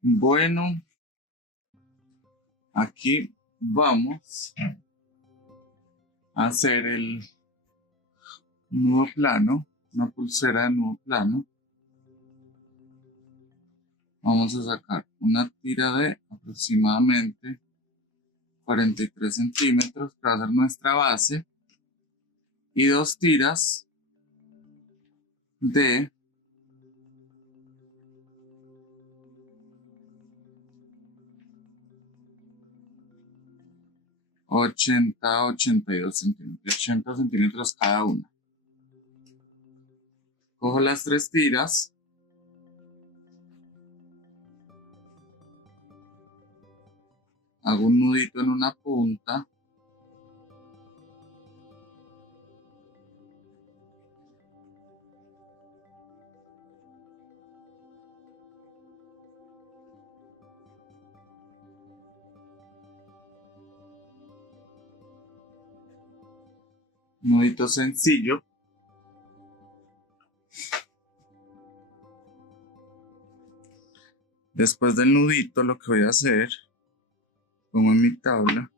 Bueno, aquí vamos a hacer el nudo plano, una pulsera de nudo plano. Vamos a sacar una tira de aproximadamente 43 centímetros para hacer nuestra base y dos tiras de 82 centímetros, 80 centímetros cada una. Cojo las tres tiras, hago un nudito en una punta, nudito sencillo. Después del nudito lo que voy a hacer, pongo en mi tabla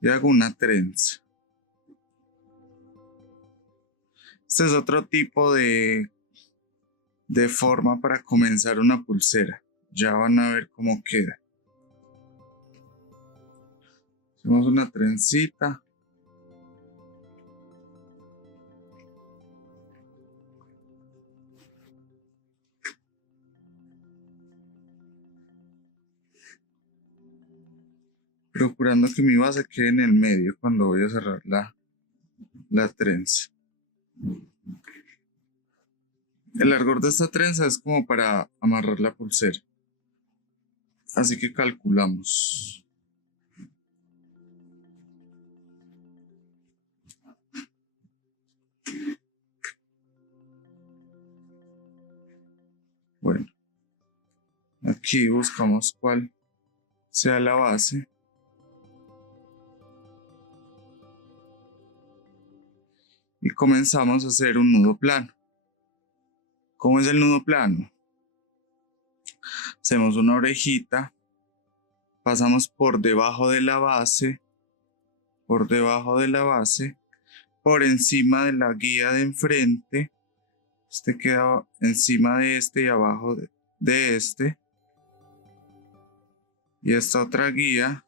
y hago una trenza. Este es otro tipo de forma para comenzar una pulsera. Ya van a ver cómo queda. Hacemos una trencita. Procurando que mi base quede en el medio cuando voy a cerrar la trenza. El largor de esta trenza es como para amarrar la pulsera. Así que calculamos. Bueno, aquí buscamos cuál sea la base. Y comenzamos a hacer un nudo plano. ¿Cómo es el nudo plano? Hacemos una orejita, pasamos por debajo de la base, por encima de la guía de enfrente. Este queda encima de este y abajo de este. Y esta otra guía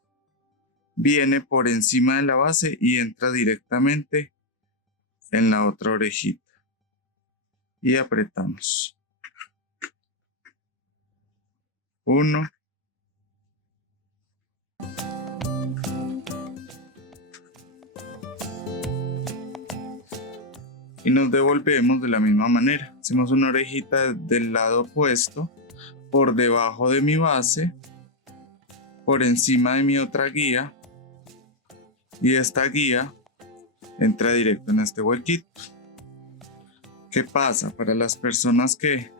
viene por encima de la base y entra directamente en la otra orejita. Y apretamos. 1. Y nos devolvemos de la misma manera. Hacemos una orejita del lado opuesto, por debajo de mi base, por encima de mi otra guía, y esta guía entra directo en este huequito. ¿Qué pasa? Para las personas que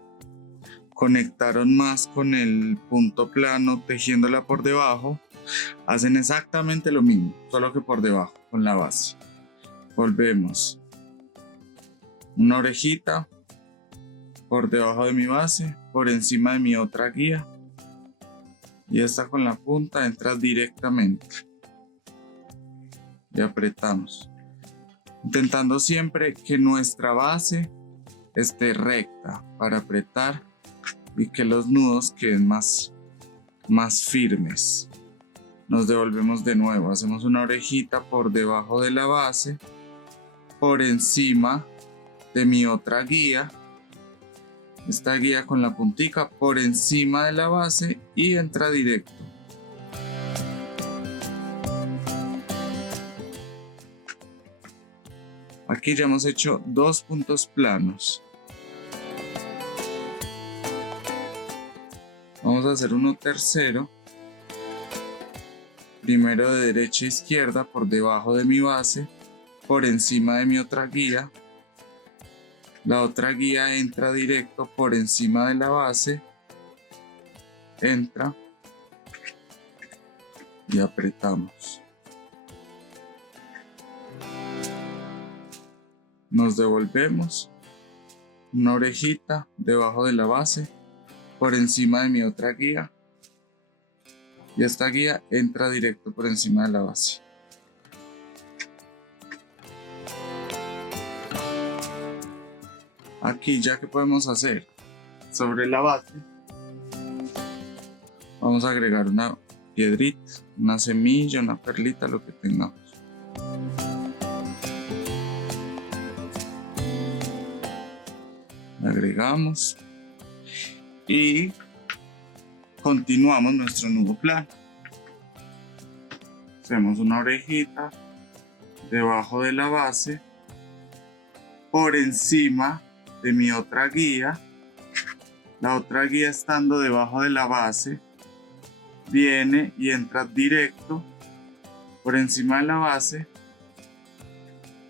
conectaron más con el punto plano tejiéndola por debajo, hacen exactamente lo mismo, solo que por debajo, con la base. Volvemos. Una orejita por debajo de mi base, por encima de mi otra guía, y esta con la punta entra directamente y apretamos, intentando siempre que nuestra base esté recta para apretar y que los nudos queden más firmes. Nos devolvemos de nuevo, hacemos una orejita por debajo de la base, por encima de mi otra guía, esta guía con la puntica por encima de la base y entra directo. Aquí ya hemos hecho 2 puntos planos. Vamos a hacer uno tercero. Primero de derecha a izquierda por debajo de mi base, por encima de mi otra guía. La otra guía entra directo por encima de la base, entra y apretamos. Nos devolvemos, una orejita debajo de la base, por encima de mi otra guía, y esta guía entra directo por encima de la base. Aquí ya que podemos hacer sobre la base, vamos a agregar una piedrita, una semilla, una perlita, lo que tengamos. Agregamos y continuamos nuestro nudo plano. Hacemos una orejita debajo de la base, por encima de mi otra guía. La otra guía, estando debajo de la base, viene y entra directo por encima de la base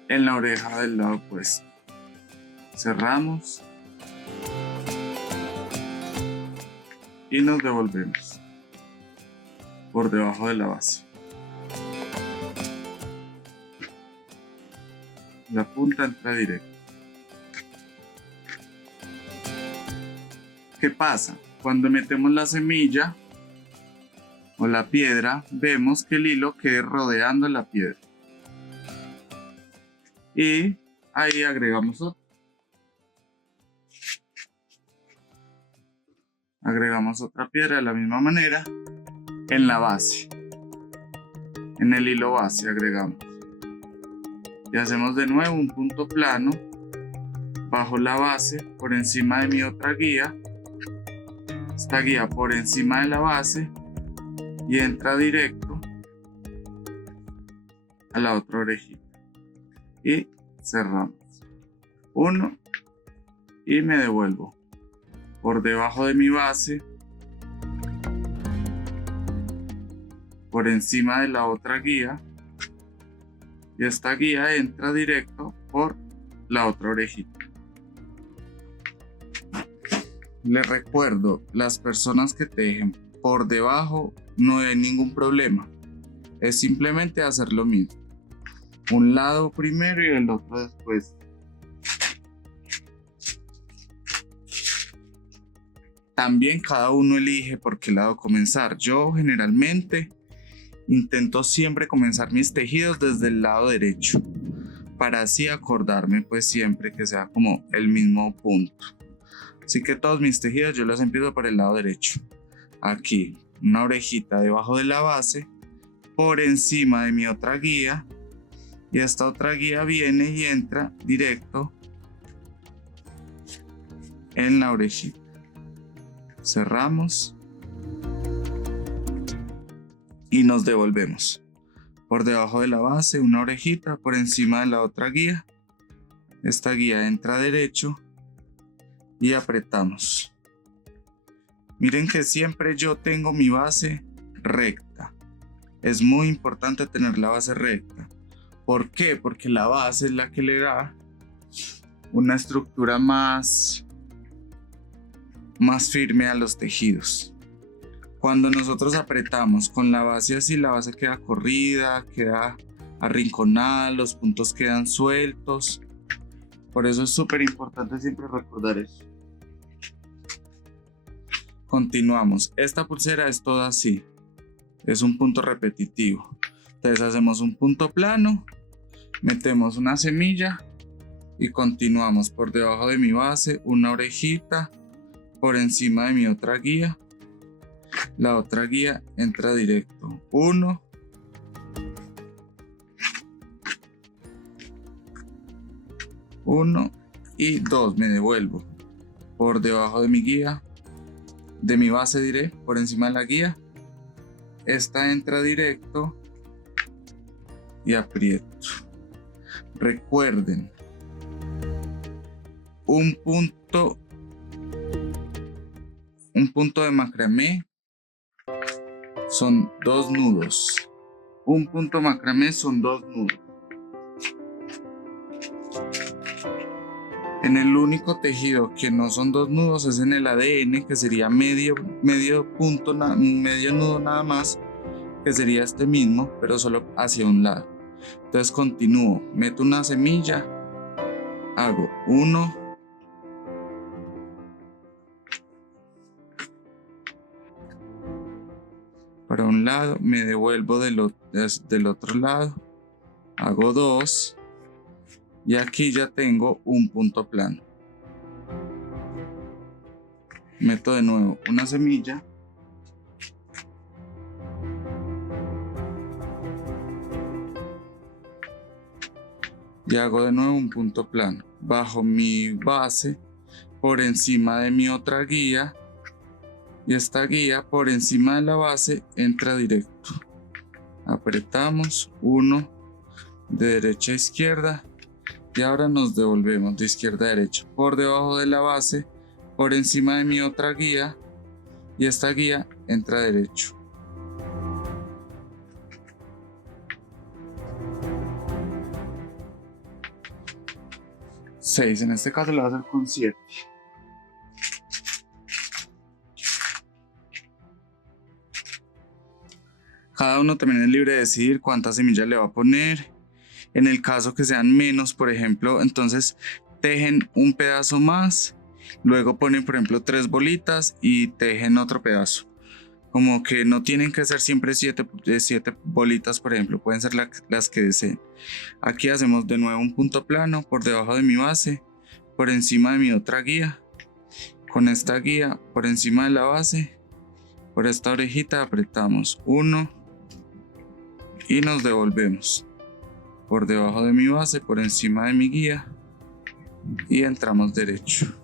en la oreja del lado opuesto. Cerramos y nos devolvemos por debajo de la base. La punta entra directo. ¿Qué pasa? Cuando metemos la semilla o la piedra, vemos que el hilo queda rodeando la piedra. Y ahí agregamos otro. Agregamos otra piedra de la misma manera en la base. En el hilo base agregamos. Y hacemos de nuevo un punto plano bajo la base, por encima de mi otra guía. Esta guía por encima de la base y entra directo a la otra orejita. Y cerramos. Uno y me devuelvo por debajo de mi base, por encima de la otra guía, y esta guía entra directo por la otra orejita. Les recuerdo, las personas que tejen por debajo no hay ningún problema, es simplemente hacer lo mismo, un lado primero y el otro después. También cada uno elige por qué lado comenzar. Yo generalmente intento siempre comenzar mis tejidos desde el lado derecho, para así acordarme pues siempre que sea como el mismo punto. Así que todos mis tejidos yo los empiezo por el lado derecho. Aquí una orejita debajo de la base, por encima de mi otra guía, y esta otra guía viene y entra directo en la orejita. Cerramos y nos devolvemos por debajo de la base, una orejita por encima de la otra guía. Esta guía entra derecho y apretamos. Miren que siempre yo tengo mi base recta. Es muy importante tener la base recta. ¿Por qué? Porque la base es la que le da una estructura más firme a los tejidos. Cuando nosotros apretamos con la base así, la base queda corrida, queda arrinconada, los puntos quedan sueltos. Por eso es súper importante siempre recordar eso. Continuamos. Esta pulsera es toda así, es un punto repetitivo. Entonces hacemos un punto plano, metemos una semilla y continuamos por debajo de mi base, una orejita por encima de mi otra guía. La otra guía entra directo. 1, 1 y 2. Me devuelvo por debajo de mi guía, de mi base diré, por encima de la guía. Esta entra directo y aprieto. Recuerden, un punto de macramé son 2 nudos. Un punto macramé son 2 nudos. En el único tejido que no son 2 nudos es en el ADN, que sería medio nudo nada más, que sería este mismo, pero solo hacia un lado. Entonces continúo, meto una semilla hago 1, para un lado, me devuelvo del otro lado, hago 2 y aquí ya tengo un punto plano. Meto de nuevo una semilla y hago de nuevo un punto plano. Bajo mi base por encima de mi otra guía y esta guía por encima de la base entra directo. Apretamos 1 de derecha a izquierda y ahora nos devolvemos de izquierda a derecha por debajo de la base por encima de mi otra guía y esta guía entra derecho. En este caso lo voy a hacer con 7. Cada uno también es libre de decidir cuántas semillas le va a poner. En el caso que sean menos, por ejemplo, entonces tejen un pedazo más, luego ponen, por ejemplo, 3 bolitas y tejen otro pedazo. Como que no tienen que ser siempre 7 bolitas, por ejemplo, pueden ser las que deseen. Aquí hacemos de nuevo un punto plano por debajo de mi base, por encima de mi otra guía. Con esta guía por encima de la base, por esta orejita apretamos 1 y nos devolvemos por debajo de mi base, por encima de mi guía y entramos derecho.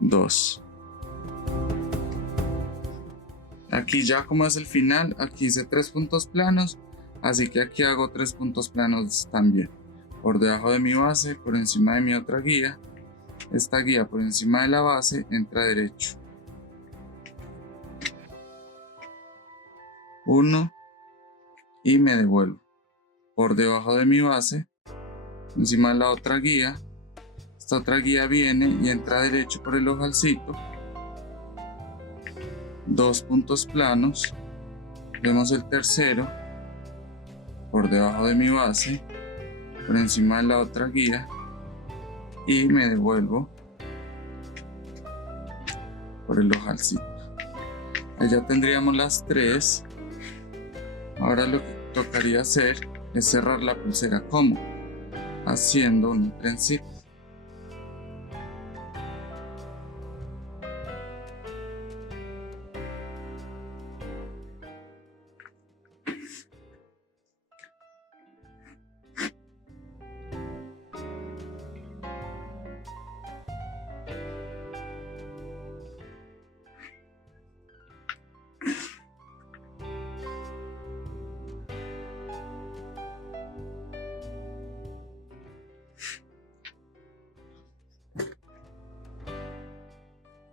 2. Aquí ya como es el final, aquí hice 3 puntos planos, así que aquí hago 3 puntos planos también. Por debajo de mi base, por encima de mi otra guía, esta guía por encima de la base entra derecho. 1 y me devuelvo. Por debajo de mi base, encima de la otra guía, esta otra guía viene y entra derecho por el ojalcito. 2 puntos planos, vemos el tercero, por debajo de mi base, por encima de la otra guía y me devuelvo por el ojalcito. Allá tendríamos las 3. Ahora lo que tocaría hacer es cerrar la pulsera. ¿Cómo? Haciendo un trencito.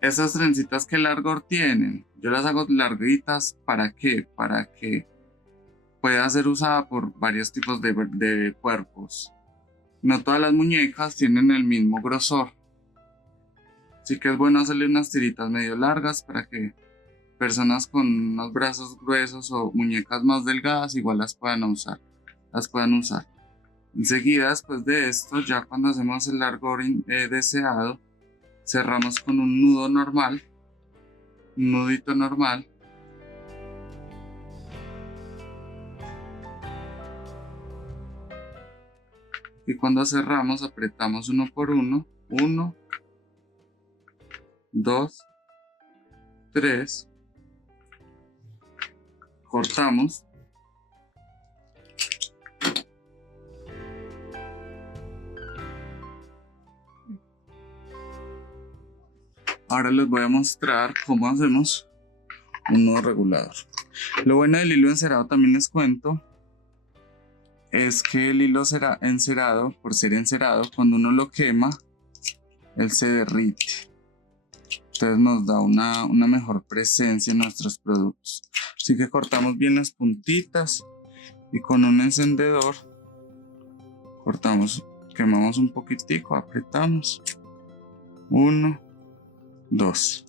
Esas trencitas, ¿qué largor tienen? Yo las hago larguitas, ¿para qué? Para que pueda ser usada por varios tipos de cuerpos. No todas las muñecas tienen el mismo grosor. Así que es bueno hacerle unas tiritas medio largas para que personas con unos brazos gruesos o muñecas más delgadas igual las puedan usar. Enseguida, después de esto, ya cuando hacemos el largor deseado, cerramos con un nudo normal, un nudito normal. Y cuando cerramos, apretamos uno por uno. 1, 2, 3. Cortamos. Ahora les voy a mostrar cómo hacemos un nudo regulador. Lo bueno del hilo encerado, también les cuento, es que el hilo será encerado, por ser encerado, cuando uno lo quema, él se derrite. Entonces nos da una mejor presencia en nuestros productos. Así que cortamos bien las puntitas y con un encendedor cortamos, quemamos un poquitico, apretamos. 1, 2.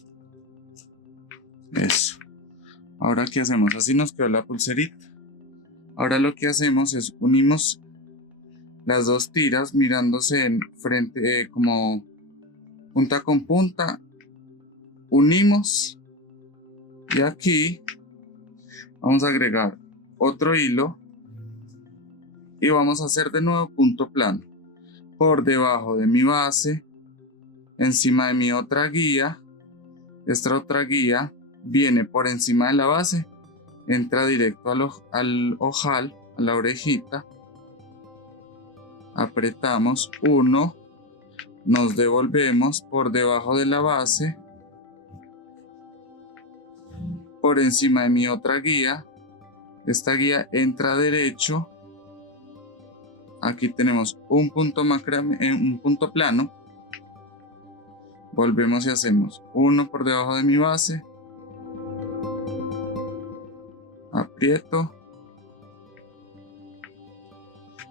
Eso. Ahora, ¿qué hacemos? Así nos quedó la pulserita. Ahora lo que hacemos es unimos las dos tiras mirándose en frente, como punta con punta, unimos y aquí vamos a agregar otro hilo y vamos a hacer de nuevo punto plano por debajo de mi base, encima de mi otra guía. Esta otra guía viene por encima de la base, entra directo al ojal, a la orejita, apretamos 1, nos devolvemos por debajo de la base, por encima de mi otra guía. Esta guía entra derecho, aquí tenemos un punto un punto plano, volvemos y hacemos 1 por debajo de mi base, aprieto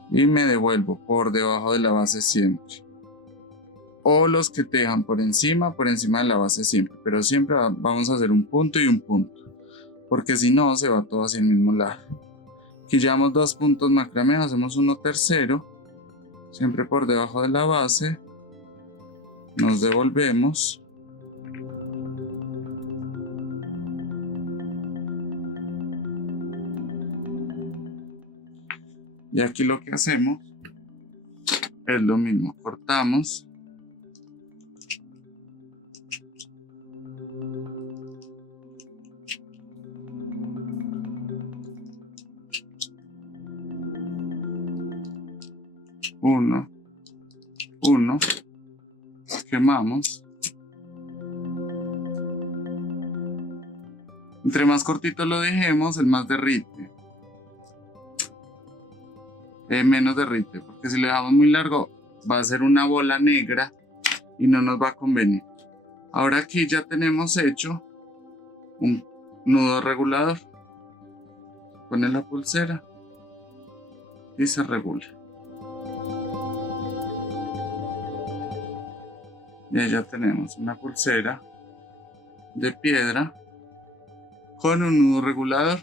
y me devuelvo por debajo de la base siempre, o los que te dejan por encima de la base siempre, pero siempre vamos a hacer un punto y un punto, porque si no se va todo hacia el mismo lado. Aquí llevamos 2 puntos macramé, hacemos uno tercero, siempre por debajo de la base, nos devolvemos y aquí lo que hacemos es lo mismo, cortamos uno, quemamos. Entre más cortito lo dejemos, el más derrite. Menos derrite, porque si lo dejamos muy largo va a ser una bola negra y no nos va a convenir. Ahora aquí ya tenemos hecho un nudo regulador. Pone la pulsera y se regula. Y ya tenemos una pulsera de piedra con un nudo regulador.